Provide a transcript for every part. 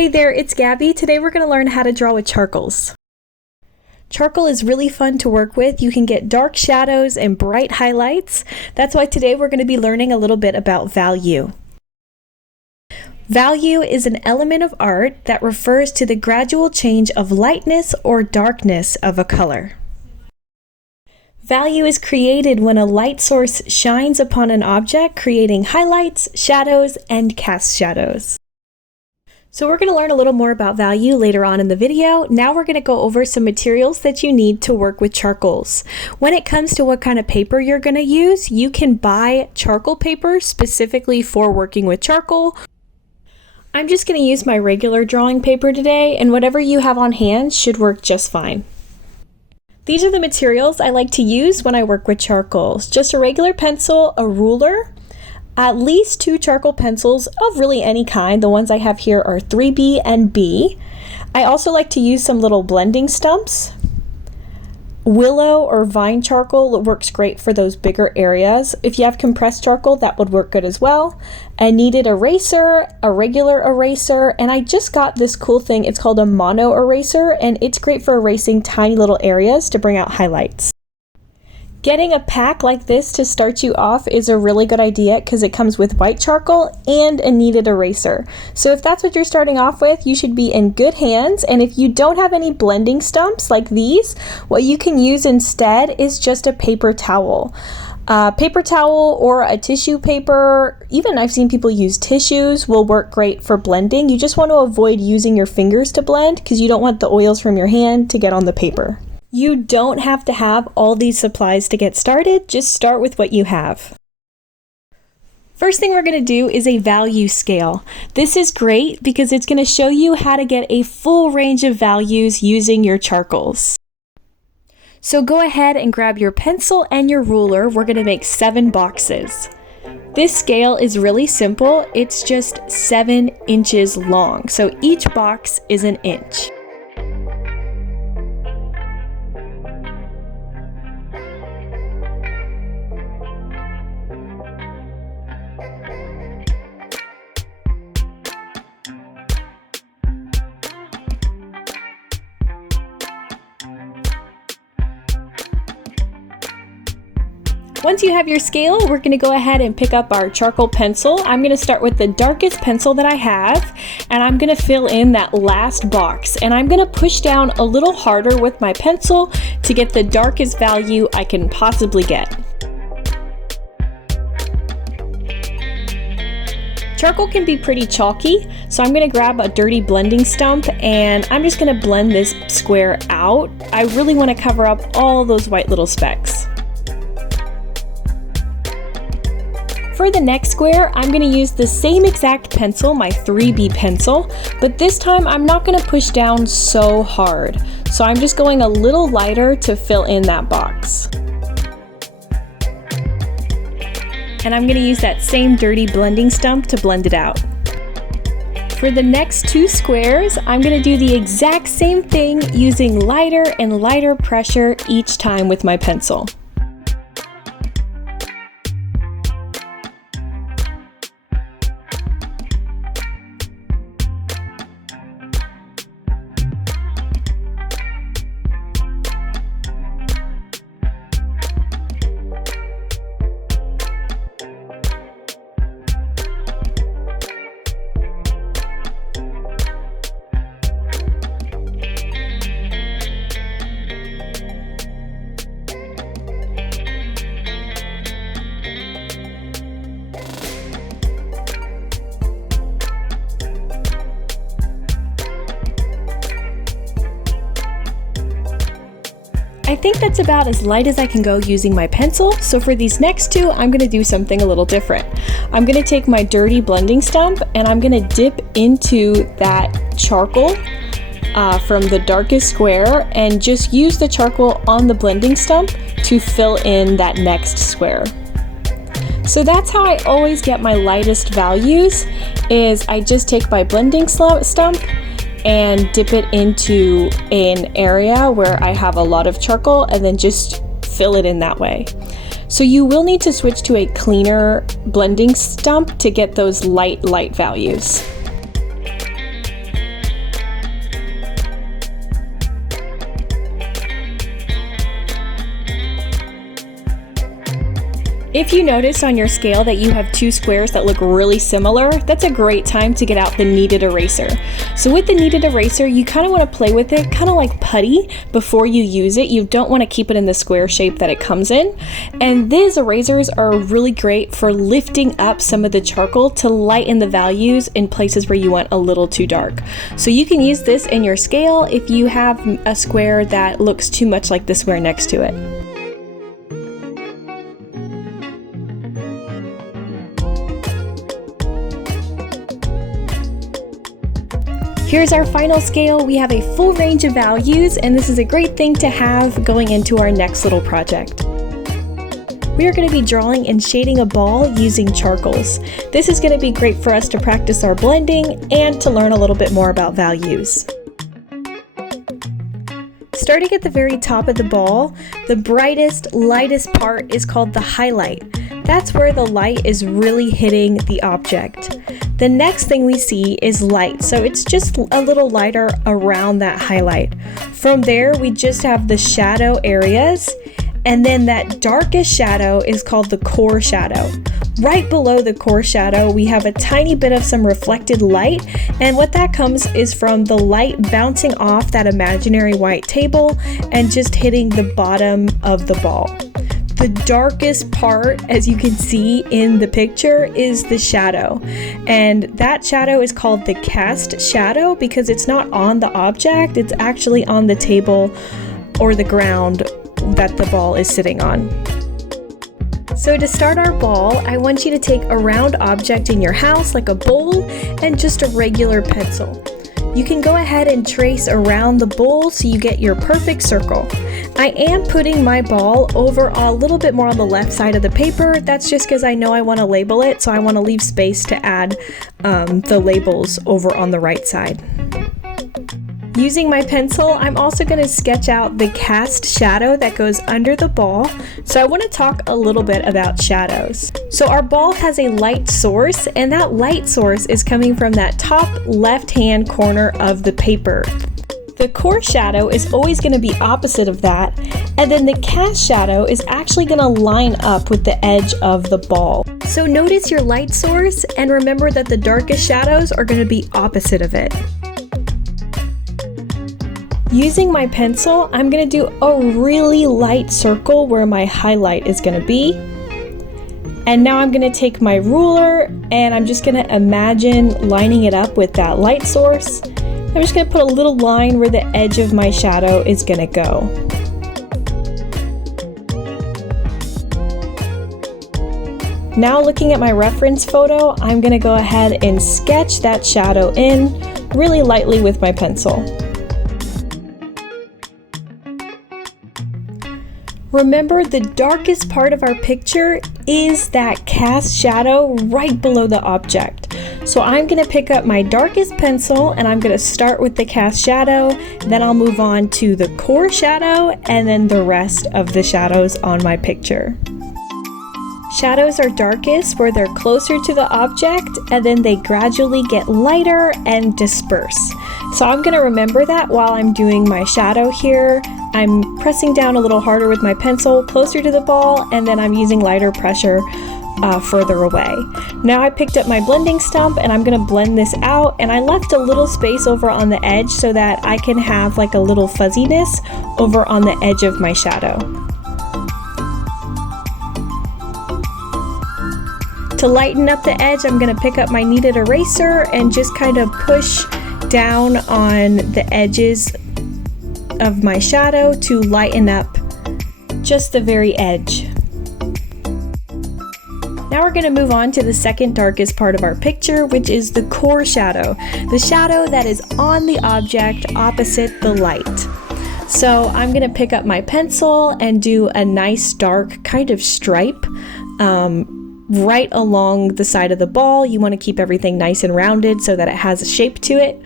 Hey there, it's Gabby. Today we're going to learn how to draw with charcoals. Charcoal is really fun to work with. You can get dark shadows and bright highlights. That's why today we're going to be learning a little bit about value. Value is an element of art that refers to the gradual change of lightness or darkness of a color. Value is created when a light source shines upon an object, creating highlights, shadows, and cast shadows. So we're going to learn a little more about value later on in the video. Now we're going to go over some materials that you need to work with charcoals. When it comes to what kind of paper you're going to use, you can buy charcoal paper specifically for working with charcoal. I'm just going to use my regular drawing paper today, and whatever you have on hand should work just fine. These are the materials I like to use when I work with charcoals. Just a regular pencil, a ruler, at least 2 charcoal pencils of really any kind. The ones I have here are 3B and B. I also like to use some little blending stumps. Willow or vine charcoal works great for those bigger areas. If you have compressed charcoal, that would work good as well. A kneaded eraser, a regular eraser, and I just got this cool thing. It's called a mono eraser, and it's great for erasing tiny little areas to bring out highlights. Getting a pack like this to start you off is a really good idea because it comes with white charcoal and a kneaded eraser. So if that's what you're starting off with, you should be in good hands. And if you don't have any blending stumps like these, what you can use instead is just a paper towel. Paper towel or a tissue paper, even I've seen people use tissues, will work great for blending. You just want to avoid using your fingers to blend because you don't want the oils from your hand to get on the paper. You don't have to have all these supplies to get started, just start with what you have. First thing we're going to do is a value scale. This is great because it's going to show you how to get a full range of values using your charcoals. So go ahead and grab your pencil and your ruler. We're going to make 7 boxes. This scale is really simple. It's just 7 inches long. So each box is an inch. Once you have your scale, we're going to go ahead and pick up our charcoal pencil. I'm going to start with the darkest pencil that I have, and I'm going to fill in that last box. And I'm going to push down a little harder with my pencil to get the darkest value I can possibly get. Charcoal can be pretty chalky, so I'm going to grab a dirty blending stump and I'm just going to blend this square out. I really want to cover up all those white little specks. For the next square, I'm going to use the same exact pencil, my 3B pencil, but this time I'm not going to push down so hard. So I'm just going a little lighter to fill in that box. And I'm going to use that same dirty blending stump to blend it out. For the next 2 squares, I'm going to do the exact same thing using lighter and lighter pressure each time with my pencil. I think that's about as light as I can go using my pencil, so for these next 2, I'm going to do something a little different. I'm going to take my dirty blending stump and I'm going to dip into that charcoal from the darkest square and just use the charcoal on the blending stump to fill in that next square. So that's how I always get my lightest values, is I just take my blending stump and dip it into an area where I have a lot of charcoal and then just fill it in that way. So you will need to switch to a cleaner blending stump to get those light values. If you notice on your scale that you have two squares that look really similar, that's a great time to get out the Kneaded Eraser. So with the Kneaded Eraser, you kind of want to play with it, kind of like putty, before you use it. You don't want to keep it in the square shape that it comes in. And these erasers are really great for lifting up some of the charcoal to lighten the values in places where you want a little too dark. So you can use this in your scale if you have a square that looks too much like the square next to it. Here's our final scale. We have a full range of values, and this is a great thing to have going into our next little project. We are going to be drawing and shading a ball using charcoals. This is going to be great for us to practice our blending and to learn a little bit more about values. Starting at the very top of the ball, the brightest, lightest part is called the highlight. That's where the light is really hitting the object. The next thing we see is light, so it's just a little lighter around that highlight. From there, we just have the shadow areas, and then that darkest shadow is called the core shadow. Right below the core shadow, we have a tiny bit of some reflected light, and what that comes is from the light bouncing off that imaginary white table and just hitting the bottom of the ball. The darkest part, as you can see in the picture, is the shadow. And that shadow is called the cast shadow because it's not on the object, it's actually on the table or the ground that the ball is sitting on. So to start our ball, I want you to take a round object in your house, like a bowl, and just a regular pencil. You can go ahead and trace around the bowl so you get your perfect circle. I am putting my ball over a little bit more on the left side of the paper. That's just because I know I want to label it, so I want to leave space to add the labels over on the right side. Using my pencil, I'm also going to sketch out the cast shadow that goes under the ball. So I want to talk a little bit about shadows. So our ball has a light source, and that light source is coming from that top left-hand corner of the paper. The core shadow is always going to be opposite of that, and then the cast shadow is actually going to line up with the edge of the ball. So notice your light source, and remember that the darkest shadows are going to be opposite of it. Using my pencil, I'm going to do a really light circle where my highlight is going to be. And now I'm going to take my ruler and I'm just going to imagine lining it up with that light source. I'm just going to put a little line where the edge of my shadow is going to go. Now looking at my reference photo, I'm going to go ahead and sketch that shadow in really lightly with my pencil. Remember, the darkest part of our picture is that cast shadow right below the object. So I'm going to pick up my darkest pencil and I'm going to start with the cast shadow, then I'll move on to the core shadow and then the rest of the shadows on my picture. Shadows are darkest where they're closer to the object and then they gradually get lighter and disperse. So I'm going to remember that while I'm doing my shadow here. I'm pressing down a little harder with my pencil closer to the ball, and then I'm using lighter pressure further away. Now I picked up my blending stump and I'm going to blend this out, and I left a little space over on the edge so that I can have like a little fuzziness over on the edge of my shadow. To lighten up the edge, I'm going to pick up my Kneaded Eraser and just kind of push down on the edges of my shadow to lighten up just the very edge. Now we're going to move on to the second darkest part of our picture, which is the core shadow, the shadow that is on the object opposite the light. So I'm going to pick up my pencil and do a nice dark kind of stripe right along the side of the ball. You want to keep everything nice and rounded so that it has a shape to it.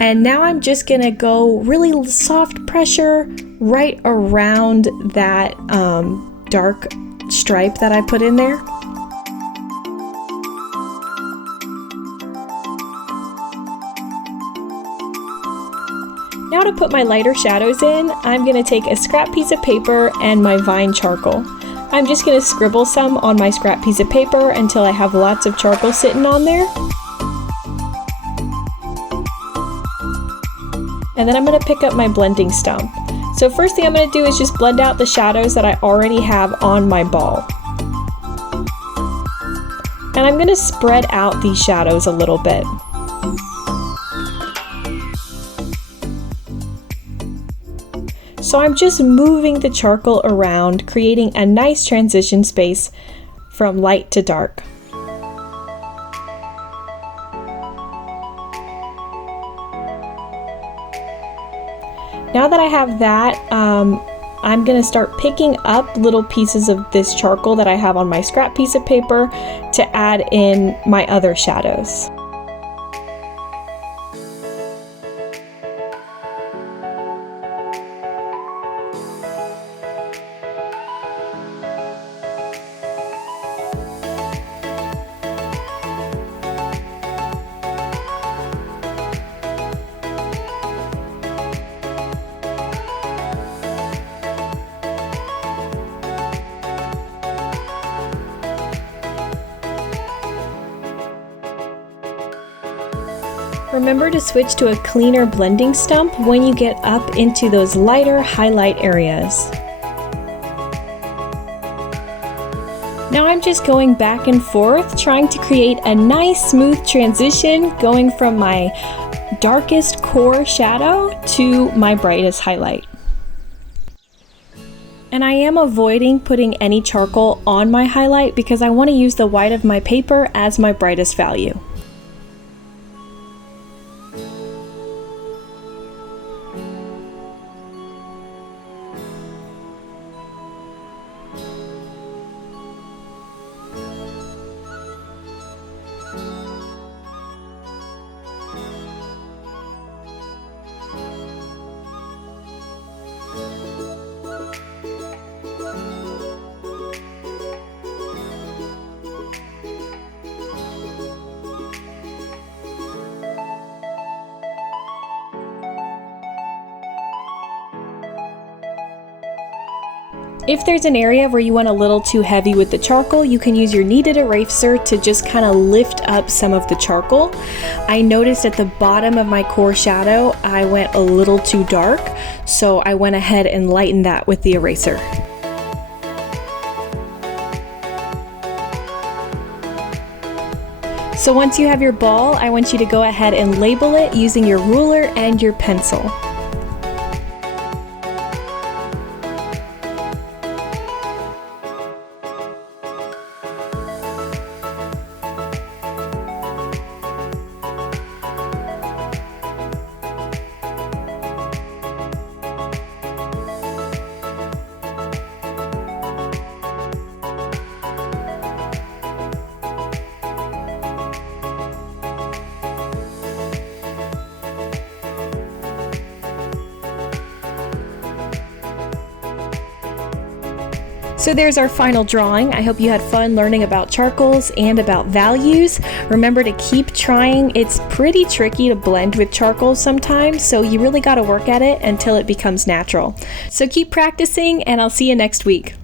And now I'm just going to go really soft pressure right around that dark stripe that I put in there. Now to put my lighter shadows in, I'm going to take a scrap piece of paper and my vine charcoal. I'm just going to scribble some on my scrap piece of paper until I have lots of charcoal sitting on there. And then I'm going to pick up my blending stump. So first thing I'm going to do is just blend out the shadows that I already have on my ball. And I'm going to spread out these shadows a little bit. So I'm just moving the charcoal around, creating a nice transition space from light to dark. Now that I have that, I'm going to start picking up little pieces of this charcoal that I have on my scrap piece of paper to add in my other shadows. Remember to switch to a cleaner blending stump when you get up into those lighter highlight areas. Now I'm just going back and forth, trying to create a nice smooth transition going from my darkest core shadow to my brightest highlight. And I am avoiding putting any charcoal on my highlight because I want to use the white of my paper as my brightest value. If there's an area where you went a little too heavy with the charcoal, you can use your Kneaded Eraser to just kind of lift up some of the charcoal. I noticed at the bottom of my core shadow, I went a little too dark, so I went ahead and lightened that with the eraser. So once you have your ball, I want you to go ahead and label it using your ruler and your pencil. So there's our final drawing. I hope you had fun learning about charcoals and about values. Remember to keep trying. It's pretty tricky to blend with charcoal sometimes, so you really got to work at it until it becomes natural. So keep practicing, and I'll see you next week.